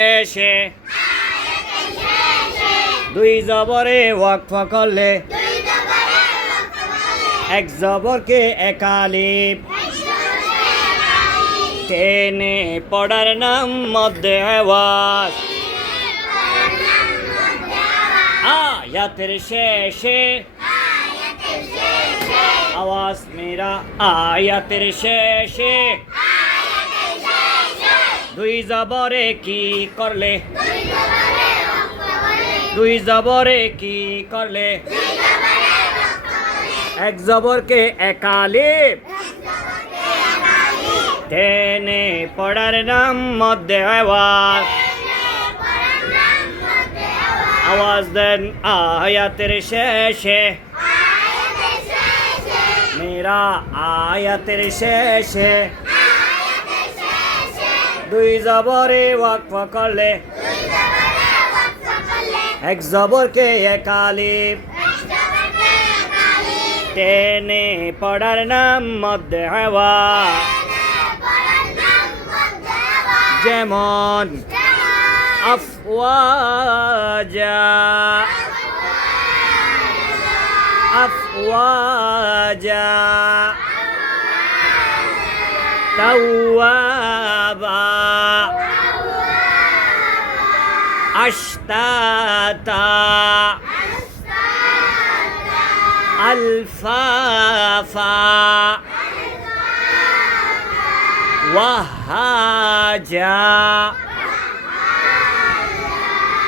শেষে দুই জবরে ওয়াকফ করলে এক জবরকে একালিপ টেনে পড়ার নাম মধ্যে আওয়াজ আয়াতের শেষে আওয়াজ মেরা আয়াতের শেষে দুই জবরে কি করলে দুই জবরে কি করলে এক জবরকে একালিপ টেনে পড়ার নাম মধ্যে আওয়াজ আওয়াজ দেন আয়াতের শেষে মেরা আয়াতের শেষে দুই জবরে ওয়াকফ করলে এক জবরকে একালিপ টেনে পড়ার নাম মধ্যে আওয়াজ যেমন আফওয়াজা আফওয়াজা তাওয়াবা আশতাতা আলফাফা ওয়াহাজা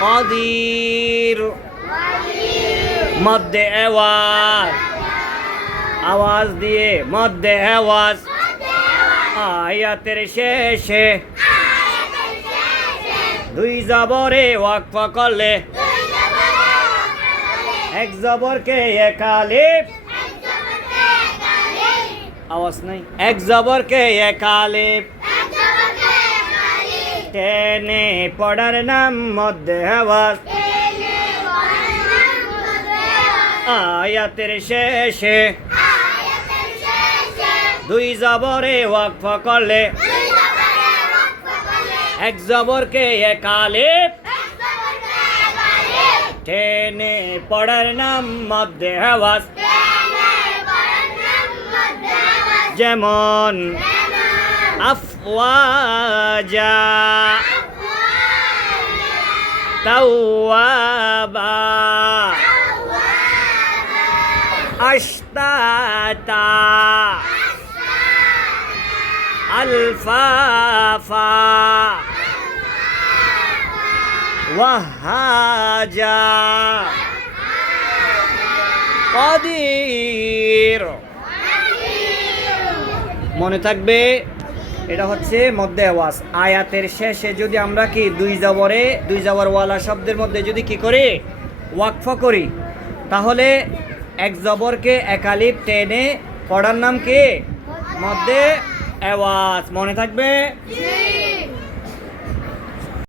কদির মধ্যে আওয়াজ আওয়াজ দিয়ে মধ্যে আওয়াজ আয়াতের শেষে দুই জবরে ওয়াকফ করলে এক জবরকে একালিপ আওয়াজ নাই এক জবরকে একালিপ টেনে পড়ার নাম মধ্যে আওয়াজ আয়াতের শেষে দুই জবরে ওয়াকফ করলে এক জবরকে একালিপ টেনে পড়ার নাম মধ্যে আওয়াজ যেমন আফওয়াজা তাওয়াবা আশতাতা আলফাফা ওয়াহাজা কদির মনে থাকবে এটা হচ্ছে মধ্যে আওয়াজ আয়াতের শেষে যদি আমরা কি দুই জবরওয়ালা শব্দের মধ্যে যদি কি করি ওয়াকফ করি তাহলে এক জবরকে একালিপ টেনে পড়ার নাম কি মধ্যে আওয়াজ মনে থাকবে।